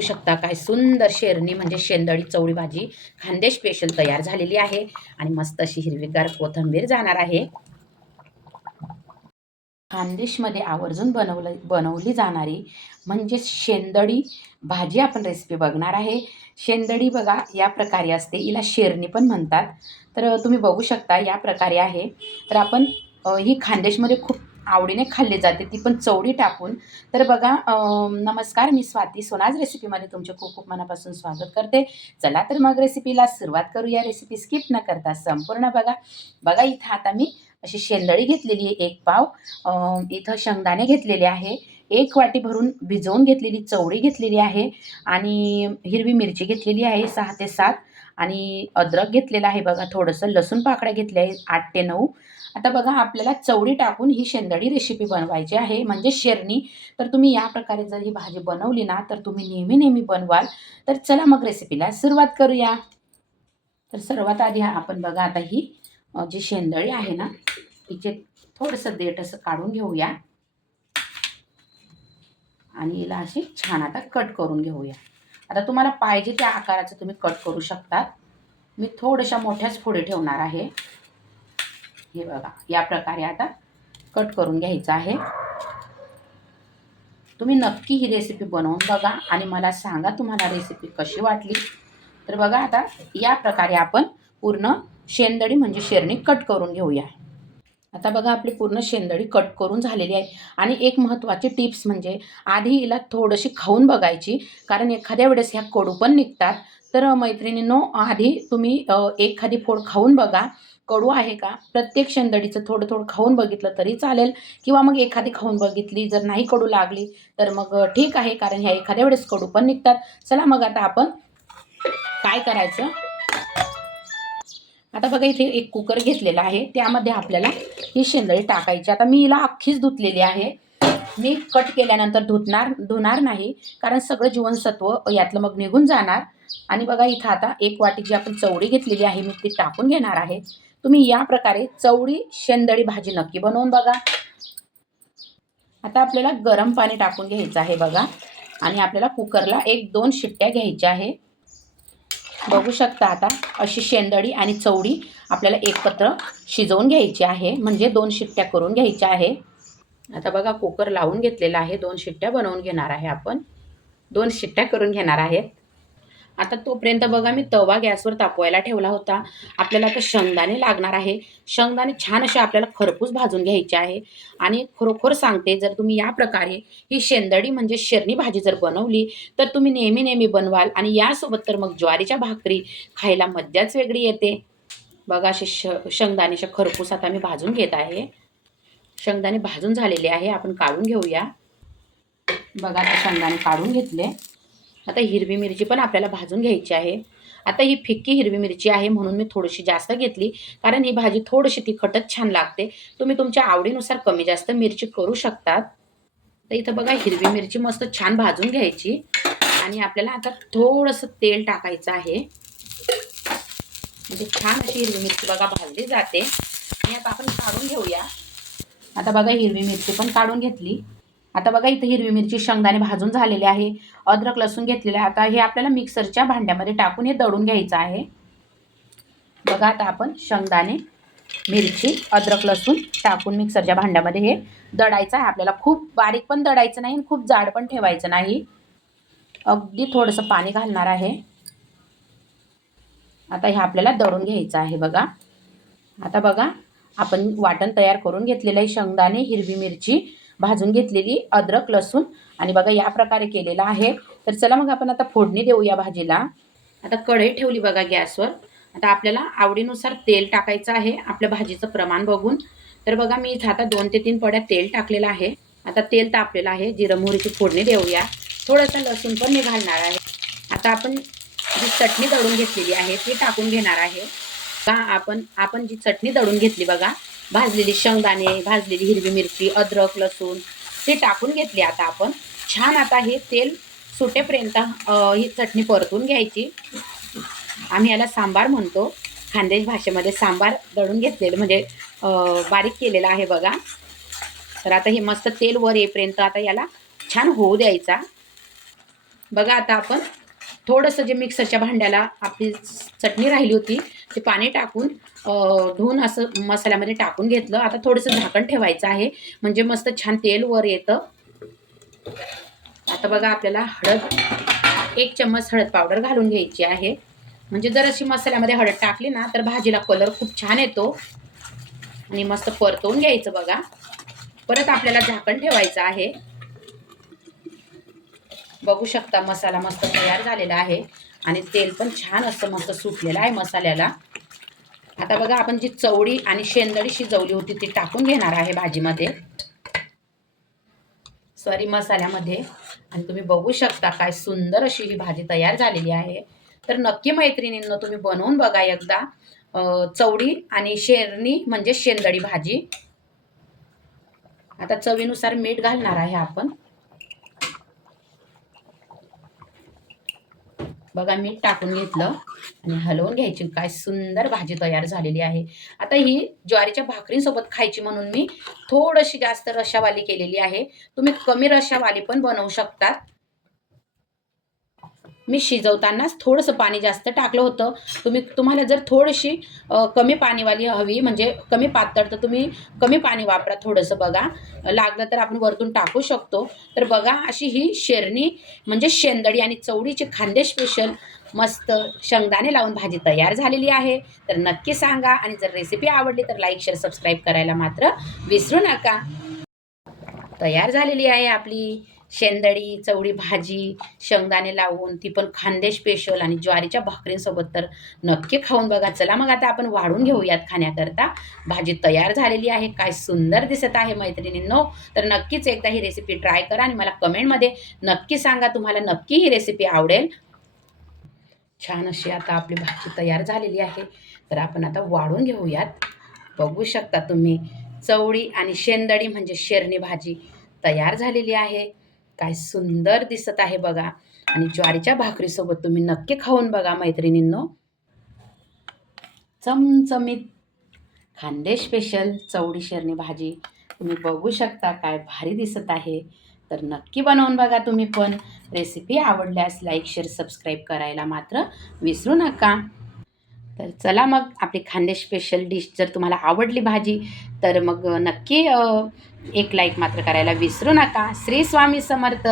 बघू शकता काय सुंदर शेरणी म्हणजे शेंदळी चवळी भाजी खांदे स्पेशल तयार झालेली आहे. आणि मस्त अशी हिरवीगार कोथंबीर जाणार आहे. खानदेशमध्ये आवर्जून बनवलं बनवली जाणारी म्हणजे शेंदडी भाजी आपण रेसिपी बघणार आहे. शेंदडी बघा या प्रकारे असते. हिला शेरणी पण म्हणतात. तर तुम्ही बघू शकता या प्रकारे आहे. तर आपण ही खानदेशमध्ये खूप आवडीने खाल्ली जाते ती पण चवडी टाकून. तर बघा नमस्कार मी स्वाती सोनाज रेसिपीमध्ये तुमचे खूप खूप मनापासून स्वागत करते. चला तर मग रेसिपीला सुरुवात करूया. रेसिपी स्किप न करता संपूर्ण बघा. बघा इथं आता मी अशी शेंदळी घेतलेली आहे एक पाव. इथं शेंगदाणे घेतलेले आहे. एक वाटी भरून भिजवून घेतलेली चवळी घेतलेली आहे. आणि हिरवी मिरची घेतलेली आहे सहा ते सात. आणि अद्रक घेतलेलं आहे बघा थोडंसं लसूण पाकळ्या घेतल्या आहे आठ ते नऊ. आता बघा आपल्याला चवळी टाकून ही शेंदडी रेसिपी बनवायची आहे. म्हणजे शेरणी. तर तुम्ही या प्रकारे जर ही भाजी बनवली ना तर तुम्ही नेहमी नेहमी बनवाल. तर चला मग रेसिपीला सुरुवात करूया. तर सर्वात आधी आपण बघा आता ही जी शेंदळी आहे ना तिचे थोडंसं देठ असं काढून घेऊया. आणि हिला अशी छान आता कट करून घेऊया. आता तुम्हाला पाहिजे त्या आकाराचं तुम्ही कट करू शकतात. मी थोड्याशा मोठ्याच फोडी ठेवणार आहे. हे बघा या प्रकारे आता कट करून घ्यायचं आहे. तुम्ही नक्की ही रेसिपी बनवून बघा आणि मला सांगा तुम्हाला रेसिपी कशी वाटली. तर बघा आता या प्रकारे आपण पूर्ण शेंदडी म्हणजे शेरणी कट करून घेऊया. आता बघा आपली पूर्ण शेंदडी कट करून झालेली आहे. आणि एक महत्त्वाची टिप्स म्हणजे आधी हिला थोडीशी खाऊन बघायची. कारण एखाद्या वेळेस ह्या कडू पण निघतात. तर मैत्रिणींनो आधी तुम्ही एखादी फोड खाऊन बघा. कडू आहे का? प्रत्येक शेंदडीचं थोडं थोडं खाऊन बघितलं तरी चालेल. किंवा मग एखादी खाऊन बघितली जर नाही कडू लागली तर मग ठीक आहे कारण ह्या एखाद्या वेळेस कडू पण निघतात. चला मग आता आपण काय करायचं? आता बघा इथे एक कुकर घेतलेला आहे. त्यामध्ये आपल्याला ही शेंदळी टाकायची. आता मी हिला अख्खीच धुतलेली आहे. मी कट केल्यानंतर धुतणार धुणार नाही कारण सगळं जीवनसत्व यातलं मग निघून जाणार. आणि बघा इथं आता एक वाटी जी आपण चवडी घेतलेली आहे मी ती टाकून घेणार आहे. तुम्ही या प्रकारे चवडी शेंदळी भाजी नक्की बनवून बघा. आता आपल्याला गरम पाणी टाकून घ्यायचं आहे बघा. आणि आपल्याला कुकरला एक दोन शिट्ट्या घ्यायच्या आहे. बघू शकता आता अशी शेंदडी आणि चवडी आपल्याला एकत्र शिजवून घ्यायची आहे. म्हणजे दोन शिट्ट्या करून घ्यायच्या आहे. आता बघा कुकर लावून घेतलेला आहे. दोन शिट्ट्या बनवून घेणार आहे आपण. दोन शिट्ट्या करून घेणार आहेत. आता तोपर्यंत बघा मी तवा गॅसवर तापवायला ठेवला होता. आपल्याला आता शेंगदाणे लागणार आहे. शेंगदाणे छान असे आपल्याला खरपूस भाजून घ्यायचे आहे. आणि खरोखर सांगते जर तुम्ही या प्रकारे ही शेंदडी म्हणजे शेरणी भाजी जर बनवली तर तुम्ही नेहमी नेहमी बनवाल आणि यासोबत तर मग ज्वारीच्या भाकरी खायला मज्जाच वेगळी येते. बघा असे श शेंगदाणेचे खरपूस आता मी भाजून घेत आहे. शेंगदाणे भाजून झालेले आहे. आपण काढून घेऊया. बघा आता शेंगदाणे काढून घेतले. आता हिरवी मिरची पण आपल्याला भाजून घ्यायची आहे. आता ही फिक्की हिरवी मिरची आहे म्हणून मी थोडीशी जास्त घेतली. कारण ही भाजी थोडीशी तिखटच छान लागते. तुम्ही तुमच्या आवडीनुसार कमी जास्त मिरची करू शकतात. तर इथं बघा हिरवी मिरची मस्त छान भाजून घ्यायची. आणि आपल्याला आता थोडंसं तेल टाकायचं आहे. म्हणजे छान अशी हिरवी मिरची बघा भाजली जाते. आणि आता आपण काढून घेऊया. आता बघा हिरवी मिरची पण काढून घेतली. आता बघा इथं हिरवी मिरची शेंगदाणे भाजून झालेले आहे. अद्रक लसूण घेतलेले आहे. आता हे आपल्याला मिक्सरच्या भांड्यामध्ये टाकून हे दळून घ्यायचं आहे. बघा आता आपण शेंगदाणे मिरची अद्रक लसूण टाकून मिक्सरच्या भांड्यामध्ये हे दडायचं आहे. आपल्याला खूप बारीक पण दडायचं नाही आणि खूप जाड पण ठेवायचं नाही. अगदी थोडंसं पाणी घालणार आहे. आता हे आपल्याला दळून घ्यायचं आहे बघा. आता बघा आपण वाटण तयार करून घेतलेलं आहे. शेंगदाणे हिरवी मिरची भाजून घेतलेली अद्रक लसूण आणि बघा या प्रकारे केलेलं आहे. तर चला मग आपण आता फोडणी देऊ या भाजीला. आता कढई ठेवली बघा गॅसवर. आता आपल्याला आवडीनुसार तेल टाकायचं आहे आपल्या भाजीचं प्रमाण बघून. तर बघा मी इथं आता दोन ते तीन पड्या तेल टाकलेलं आहे. आता तेल तापलेलं आहे. जिरं मोहरीची फोडणी देऊया. थोडंसं लसूण पण मी घालणार आहे. आता आपण जी चटणी दळून घेतलेली आहे ती टाकून घेणार आहे. आपण आपण जी चटणी दळून घेतली बघा भाजलेली शेंगदाणे भाजलेली हिरवी मिरची अद्रक लसूण ते टाकून घेतली आता आपण. छान आता हे तेल सुटेपर्यंत ही चटणी परतून घ्यायची. आम्ही याला सांबार म्हणतो. खानदेश भाषेमध्ये सांबार दळून घेतलेलं म्हणजे बारीक केलेलं आहे बघा. तर आता हे मस्त तेल वर येईपर्यंत आता याला छान होऊ द्यायचा. बघा आता आपण थोडंसं जे मिक्सरच्या भांड्याला आपली चटणी राहिली होती ते पाणी टाकून धुवून असं मसाल्यामध्ये टाकून घेतलं. आता थोडंसं झाकण ठेवायचं आहे. म्हणजे मस्त छान तेल वर येतं. आता बघा आपल्याला हळद एक चम्मच हळद पावडर घालून घ्यायची आहे. म्हणजे जर अशी मसाल्यामध्ये हळद टाकली ना तर भाजीला कलर खूप छान येतो. आणि मस्त परतवून घ्यायचं बघा. परत आपल्याला झाकण ठेवायचं आहे. बघू शकता मसाला मस्त तयार झालेला आहे. आणि तेल पण छान असं मस्त सुटलेलं आहे मसाल्याला. आता बघा आपण जी चवडी आणि शेंदडी शिजवली होती ती टाकून घेणार आहे भाजीमध्ये. सॉरी मसाल्यामध्ये. आणि तुम्ही बघू शकता काय सुंदर अशी ही भाजी तयार झालेली आहे. तर नक्की मैत्रिणींना तुम्ही बनवून बघा एकदा. चवडी आणि शेरणी म्हणजे शेंदडी भाजी. आता चवीनुसार मीठ घालणार आहे आपण. बघा मीठ टाकून घेतलं आणि हलवून घ्यायची. काय सुंदर भाजी तयार झालेली आहे. आता ही ज्वारीच्या भाकरीसोबत खायची म्हणून मी थोडीशी जास्त रशावाली केलेली आहे. तुम्ही कमी रशावाली पण बनवू शकतात. मी शिजवतानाच थोडंसं पाणी जास्त टाकलं होतं. तुम्ही तुम्हाला जर थोडीशी कमी पाणीवाली हवी म्हणजे कमी पातळ तर तुम्ही कमी पाणी वापरा थोडंसं बघा. लागलं तर आपण वरतून टाकू शकतो. तर बघा अशी ही शेरणी म्हणजे शेंदडी आणि चवडीचे खांदे स्पेशल मस्त शेंगदाणे लावून भाजी तयार झालेली आहे. तर नक्की सांगा आणि जर रेसिपी आवडली तर लाईक शेअर सबस्क्राईब करायला मात्र विसरू नका. तयार झालेली आहे आपली शेंदडी चवळी भाजी शेंगदाणे लावून ती पण खांदे स्पेशल आणि ज्वारीच्या भाकरींसोबत तर नक्की खाऊन बघा. चला मग आता आपण वाढून घेऊयात खाण्याकरता. भाजी तयार झालेली आहे. काय सुंदर दिसत आहे मैत्रिणींनो. तर नक्कीच एकदा ही रेसिपी ट्राय करा आणि मला कमेंटमध्ये नक्की सांगा तुम्हाला नक्की ही रेसिपी आवडेल. छान अशी आता आपली भाजी तयार झालेली आहे. तर आपण आता वाढून घेऊयात. बघू शकता तुम्ही चवळी आणि शेंदडी म्हणजे शेरणी भाजी तयार झालेली आहे. काय सुंदर दिसत आहे बघा. आणि ज्वारीच्या भाकरीसोबत तुम्ही नक्की खाऊन बघा मैत्रिणींनो. चमचमीत खांदे स्पेशल चवडी शेरणी भाजी. तुम्ही बघू शकता काय भारी दिसत आहे. तर नक्की बनवून बघा तुम्ही पण. रेसिपी आवडल्यास लाईक शेअर सबस्क्राईब करायला मात्र विसरू नका. तर चला मग आपली खांदे स्पेशल डिश जर तुम्हाला आवडली भाजी तर मग नक्की एक लाईक मात्र करायला विसरू नका. श्री स्वामी समर्थ.